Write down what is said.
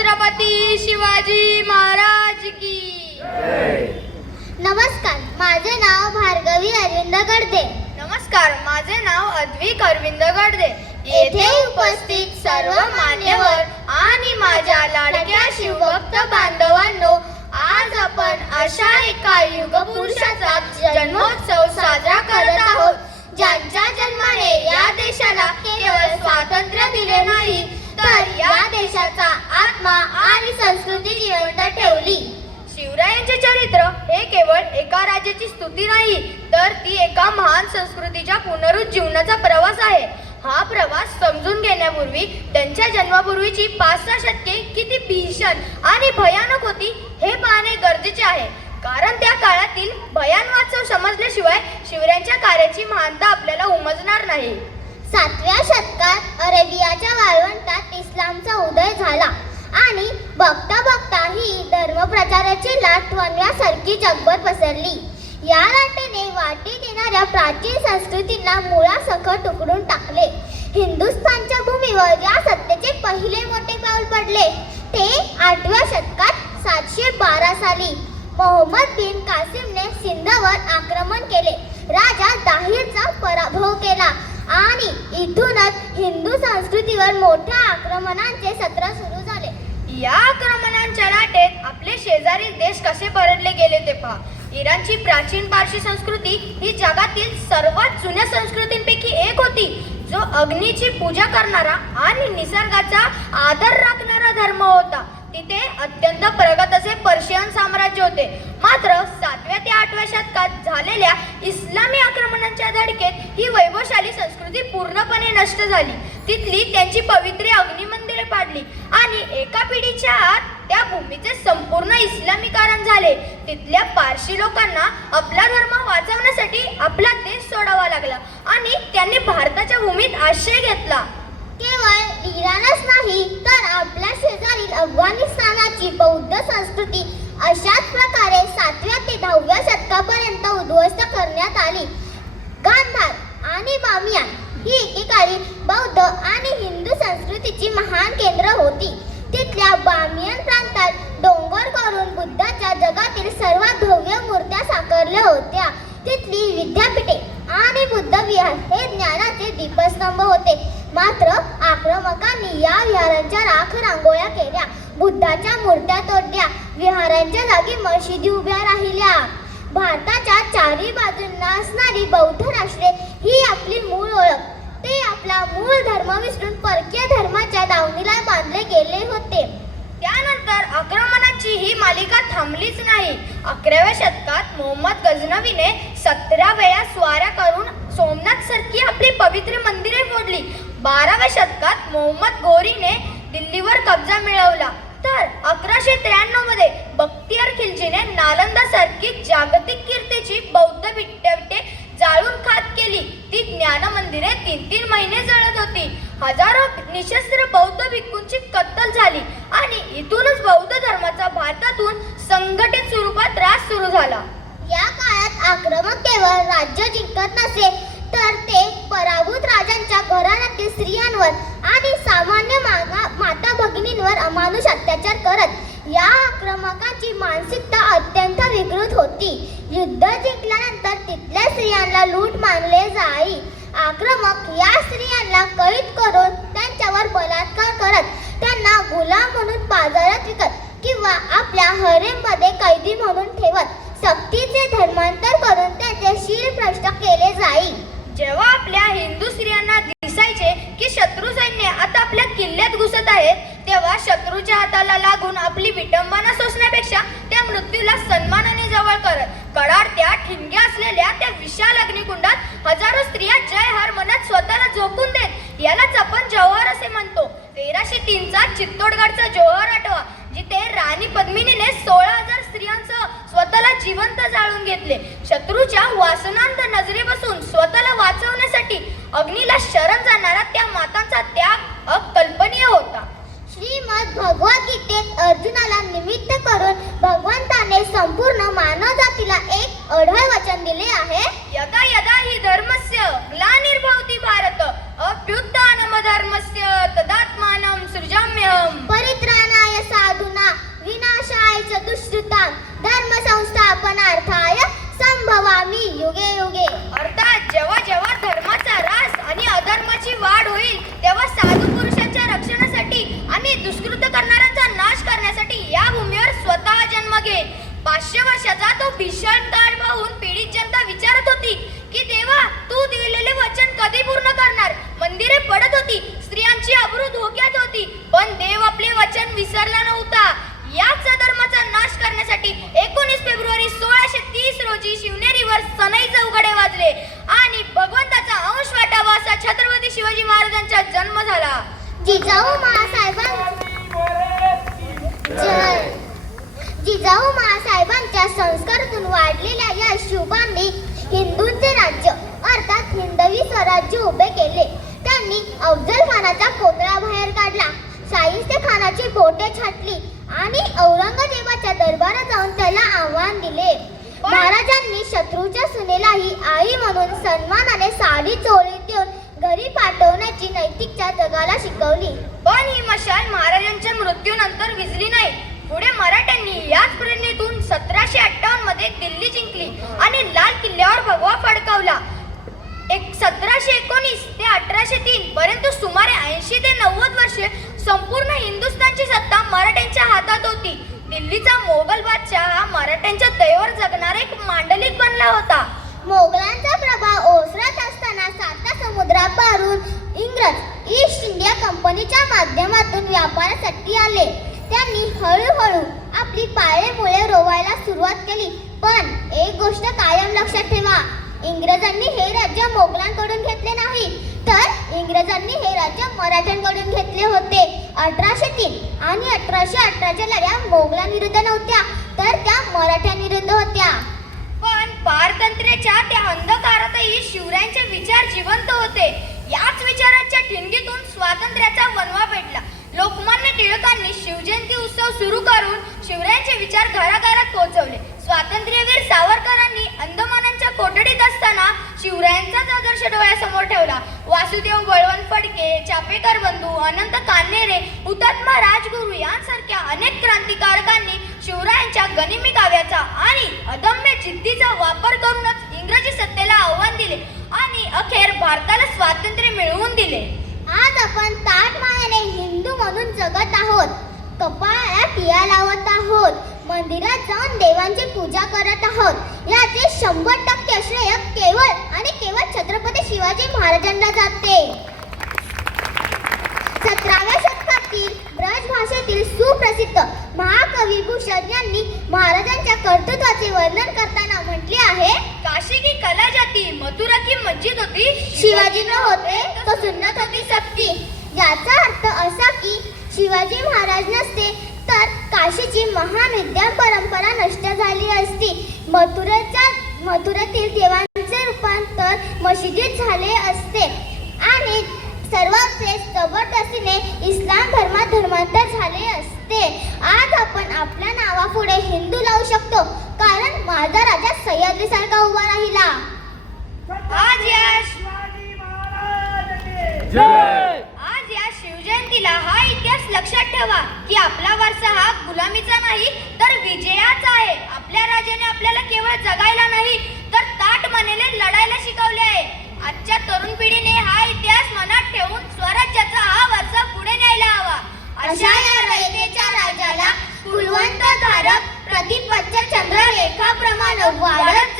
छत्रपती शिवाजी महाराज की नमस्कार, माझे नाव भार्गवी अरविंद गडदे. नमस्कार, माझे नाव अद्विक अरविंद गडदे. येथे उपस्थित सर्व मान्यवर आणि माझ्या लाडक्या शिवभक्त बांधवांनो, आज आपण अशा एका युगपुरुषाचा जन्मोत्सव साजरा करत आहोत, ज्यांच्या जन्माने या देशाला केवळ स्वातंत्र्य दिले नाही, तर या देशाचा आत्मा आणि संस्कृती जिवंत ठेवली. शिवरायांचे चरित्र हे केवळ एका राज्याची स्तुती नाही, तर ती एका महान संस्कृतीच्या पुनरुज्जीवनाचा प्रवास आहे. हा प्रवास समजून घेण्यापूर्वी त्यांच्या जन्मापूर्वीची 5-6 शतके किती भीषण आणि भयानक होती हे पाहणे गरजेचे आहे. कारण त्या काळातील भयान वास्तव समजल्याशिवाय शिवरायांच्या कार्याची महानता आपल्याला उमजणार नाही. 7व्या शतकात अरेबियाच्या वाळवंटात इस्लामचा उदय झाला आणि बघता बघता ही धर्मप्रचाराची लाट वणव्यासारखी जगभर पसरली. या लाटेने वाटेत येणाऱ्या प्राचीन संस्कृतींना मुळासकट उखडून टाकले. हिंदुस्थानच्या भूमीवर या सत्तेचे पहिले मोठे पाऊल पडले ते 8व्या शतकात 712 साली. मोहम्मद बिन कासिमने सिंधवर आक्रमण केले, राजा दाहिरचा पराभव केला आणि इथूनच हिंदू संस्कृतीवर मोठ्या आक्रमणांचे सत्र सुरू झाले. या आक्रमणांच्या लाटेत आपले शेजारी देश कसे परतले गेले ते पहा. इराणची प्राचीन पारशी संस्कृती ही जगातील सर्वात जुन्या संस्कृतींपैकी एक होती, जो अग्नीची पूजा करणारा आणि निसर्गाचा आदर राखणारा धर्म होता. तिथे अत्यंत प्रगत असे पर्शियन साम्राज्य होते. मात्र 7व्या ते 8व्या शतकात झालेल्या इस्लामी आक्रमणांच्या धडकेत ही वैभवशाली संस्कृती पूर्णपणे नष्ट झाली. तिथली त्यांची पवित्रे अग्निमंदिरे पाडली आणि एका पिढीच्या आत त्या भूमीचे संपूर्ण इस्लामीकरण झाले. तिथल्या पारशी लोकांना आपला धर्म वाचवण्यासाठी आपला देश सोडावा लागला आणि त्यांनी भारताच्या भूमीत आश्रय घेतला. केवळ इराणच नाही, तर आपल्या शेजारील अफगाणिस्तानाची बौद्ध संस्कृती अशाच प्रकारे 7व्या ते 10व्या शतकापर्यंत उद्ध्वस्त करण्यात आली. गांधार आणि बामियान ही एकेकाळी बौद्ध आणि हिंदू संस्कृतीची महान केंद्र होती. तिथल्या बामियान प्रांतात डोंगर करून बुद्धाच्या जगातील सर्वात भव्य मूर्त्या साकारल्या होत्या. तिथली विद्यापीठे आणि बुद्ध विहार हे ज्ञानाचे दीपस्तंभ होते. मात्र आक्रमकांनी या विहारांच्या राख रांगोळ्या केल्या, बुद्धाच्या मूर्त्या तोडल्या, विहारांच्या जागी मशिदी उभ्या राहिल्या. भारताच्या चारी बाजूंना असणारी बौद्ध राष्ट्रे ही आपली मूळ ओळख. ते आपला मूळ धर्म विसरून परकीय धर्माच्या दावणीला बांधले गेले होते. त्यानंतर आक्रमणाची ही मालिका थांबलीच नाही. 11व्या शतकात मोहम्मद गझनवीने 17 वेळा स्वाऱ्या करून सोमनाथ सारखी आपली पवित्र मंदिरे फोडली. 12व्या शतकात मोहम्मद घोरीने दिल्लीवर कब्जा मिळवला. तर 1193 मध्ये बख्तियार खिलजीने नालंदा सारखी जागतिक कीर्तीची बौद्ध विद्यापीठे जाळून खाक केली. ती ज्ञान मंदिरे 3-3 महिने जळत होती. हजारो निशस्त्र बौद्ध भिक्खूंची कत्तल झाली आणि इथूनच बौद्ध धर्माचा भारतातून संघटित स्वरूपात त्रास सुरू झाला. या काळात आक्रमक केवळ राज्य जिंकत नसे, तर ते पराभूत राजांच्या घराण्यातील स्त्रियांवर आणि सामान्य माता भगिनींवर अमानुष अत्याचार करत. या आक्रमकांची मानसिकता अत्यंत विकृत होती. युद्ध जिंकल्यानंतर तिथल्या स्त्रियांना लूट मानले जाई. आक्रमक या स्त्रियांना कैद करून त्यांच्यावर बलात्कार करत त्यांना गुलाम म्हणून बाजारात विकत किंवा आपल्या हरेममध्ये कैदी म्हणून ठेवत सक्तीचे धर्मांतर करून त्यांचे शिरभ्रष्ट केले जाई. जेव्हा आपल्या हिंदू स्त्रियांना दिसायचे की शत्रू सैन्य आता आपल्या किल्ल्यात घुसत आहेत, तेव्हा शत्रूच्या हाताला लागून आपली विटंबना सोसण्यापेक्षा त्या मृत्यूला सन्मानाने जवळ करत कडाडत्या ठिणग्या असलेल्या त्या विशाल अग्निकुंडात हजारो स्त्रिया जय हर म्हणत स्वतःला झोकून देत. यालाच आपण जौहर असे म्हणतो. 1303चा चित्तोडगडचा जौहर आठवा, जिथे राणी पद्मिनीने 16,000 स्त्रियांसह स्वतःला जिवंत जाळून घेतले. शत्रूच्या वासनांत नजरेपासून स्वतःला वाचवण्यासाठी अग्नीला शरण जाणारा त्या मातांचा त्याग अकल्पनीय होता. श्रीमद भगवद्गीतेत अर्जुनाला निमित्त करून भगवंताने संपूर्ण मानवजातीला एक अढळ वचन दिले आहे. यदा यदा हि धर्मस्य ग्लानिर्भवति भारत अभ्युत्थानमधर्मस्य तदात्मानं सृजाम्यहम् परित्राणाय दुष्कृतां धर्म संस्थापनार्थाय संभवामि युगे युगे. अर्थात जेव्हा जेव्हा धर्माचा ऱ्हास आणि अधर्माची वाढ होईल तेव्हा साधू पुरुषांच्या रक्षणासाठी आणि दुष्कृत करणाऱ्यांचा नाश करण्यासाठी या भूमीवर स्वतः जन्म घेईल. 500 वर्षाचा तो भीषण काळ पाहून पीडित जनता विचारत होती की देवा तू दिलेले वचन कधी पूर्ण करणार. मंदिरे पडत होती, स्त्रियांची अब्रू धोक्यात होती, पण देव आपले वचन विसरला नव्हता. याच अधर्माचा नाश करण्यासाठी 19 फेब्रुवारी 1630 रोजी शिवनेरीवर सनईचे उघडे वाजले आणि भगवंताचा अंश वाटावा असा छत्रपती शिवाजी महाराजांचा जन्म झाला. जिजाऊ मासाहेबांच्या संस्कारातून वाढलेल्या या शिवबांनी हिंदूंचे राज्य अर्थात हिंदवी स्वराज्य उभे केले. त्यांनी अफजल खानाचा कोटळा बाहेर काढला, शाहिस्ते खानाची बोटे छाटली आणि औरंगजेबाच्या दरबारात जाऊन त्याला आव्हान दिले. महाराजांनी शत्रूच्या सुनेलाही आई म्हणून सन्मानाने साडी चोळी देऊन घरी पाठवण्याची नैतिकता जगाला शिकवली. पण ही मशाल महाराजांच्या मृत्यूनंतर विझली नाही. पुढे मराठ्यांनी याच प्रेरणेतून 1758 मध्ये दिल्ली जिंकली आणि लाल किल्ल्यावर भगवा फडकावला. 1719 ते 1803 पर्यंत सुमारे 80 ते 90 वर्षे संपूर्ण हिंदुस्थानची सत्ता मराठ्यांच्या हातात होती. दिल्लीचा मोगल बादशाह हा मराठ्यांच्या दयेवर जगणारा एक मांडलिक बनला होता. मोगलांचा प्रभाव ओसरत असताना साता समुद्रापारून इंग्रज ईस्ट इंडिया कंपनीच्या माध्यमातून व्यापारासाठी आले. त्यांनी हळूहळू आपली पाळेमुळे रोवायला सुरुवात केली. पण एक गोष्ट कायम लक्षात ठेवा, इंग्रजांनी हे राज्य मोगलांकडून घेतले नाही, तर इंग्रजांनी हे राज्य मराठ्यांकडून घेतले होते. 1803 आणि 1818च्या लढ्या मोगलांविरुद्ध नव्हत्या, तर त्या मराठ्यांविरुद्ध होत्या. पण पारतंत्र्याच्या त्या अंधकारातही शिवरायांचे विचार जिवंत होते. याच विचारांच्या ठिणगीतून स्वातंत्र्याचा वणवा पेटला. लोकमान्य टिळकांनी शिवजयंती उत्सव सुरू करून शिवरायांचे विचार घराघरात पोहोचवले. स्वातंत्र्यवीर सावरकरांनी अंदमानांच्या कोठडीत असताना शिवरायांचाच आदर्श डोळ्यासमोर ठेवला. वासुदेव बळवंत फडके, चापेकर बंधू, अनंत कान्हेरे, हुतात्मा राजगुरू यांसारख्या अनेक क्रांतिकारकांनी शिवरायांच्या गनिमी काव्याचा आणि अदम्य जिद्दीचा वापर करूनच इंग्रजी सत्तेला आव्हान दिले आणि अखेर भारताला स्वातंत्र्य मिळवून दिले. आज आपण ताठ मानेने हिंदू म्हणून जगत आहोत, कपाळाला टिया लावत आहोत, मंदिरात जाऊन देवांची पूजा करत आहोत. याचे 100% श्रेय केवळ आणि केवळ छत्रपती शिवाजी महाराजांना जाते. 17व्या शतकातील ब्रज भाषेतील सुप्रसिद्ध महाकवी भूषण यांनी महाराजांच्या कर्तृत्वाचे वर्णन करताना म्हटले आहे, काशी की कला जाती, मथुरा की मस्जिद होती, शिवाजी न होते तो सुन्नत होती सक्ती. याचा अर्थ असा की शिवाजी महाराज नसते तर काशीची महान विद्या परंपरा नष्ट झाली असती. मथुरेतील देवांचे रूपांतर मशिदीत झाले असते आणि सर्वांचे जबरदस्तीने इस्लाम धर्मात धर्मांतर झाले असते. आज आपण आपल्या नावापुढे हिंदू लावू शकतो कारण माझा राजा सह्याद्रीसारखा उभा राहिला. आज या शिवजयंतीला हा इतिहास लक्षात ठेवा की आपला वारसा हा गुलामीचा नाही तर विजयाचा आहे. आपल्या राजाने आपल्याला केवळ जगायला नाही तर ताठ मानेने लढायला शिकवले आहे. आजच्या तरुण पिढीने हा इतिहास मनात ठेवून स्वराज्याचा हा वारसा पुढे न्यायला हवा. अशा या रयतेच्या राजाला कुलवंत धारक प्रतिपच्छ चंद्ररेखाप्रमाणे वाढत